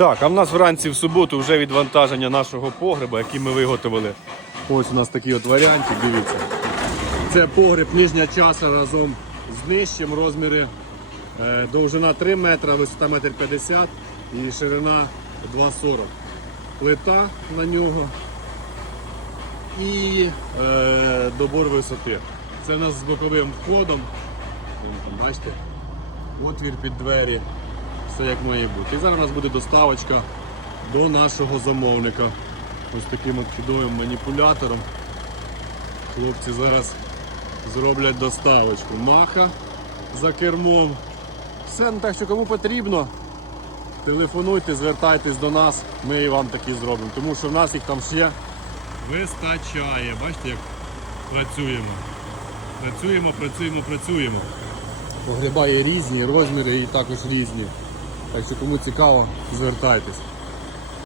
Так, а в нас вранці в суботу вже відвантаження нашого погреба, який ми виготовили. Ось у нас такий от варіантик, дивіться. Це погреб нижня часа разом з нижчим розміри. е, Довжина 3 метра, висота 1,50 м і ширина 2,40 Плита на нього і е, добор висоти. Це у нас з боковим входом. Бачите? Отвір під двері. Все як має бути. І зараз у нас буде доставочка до нашого замовника. Ось таким от чудовим маніпулятором. Хлопці зараз зроблять доставочку. Маха за кермом. Все, ну так що кому потрібно, телефонуйте, звертайтесь до нас, ми і вам такі зробимо. Тому що в нас їх там ще вистачає. Бачите, як працюємо. Працюємо, працюємо, працюємо. Погреба різні, розміри і також різні. Так що кому цікаво, звертайтесь.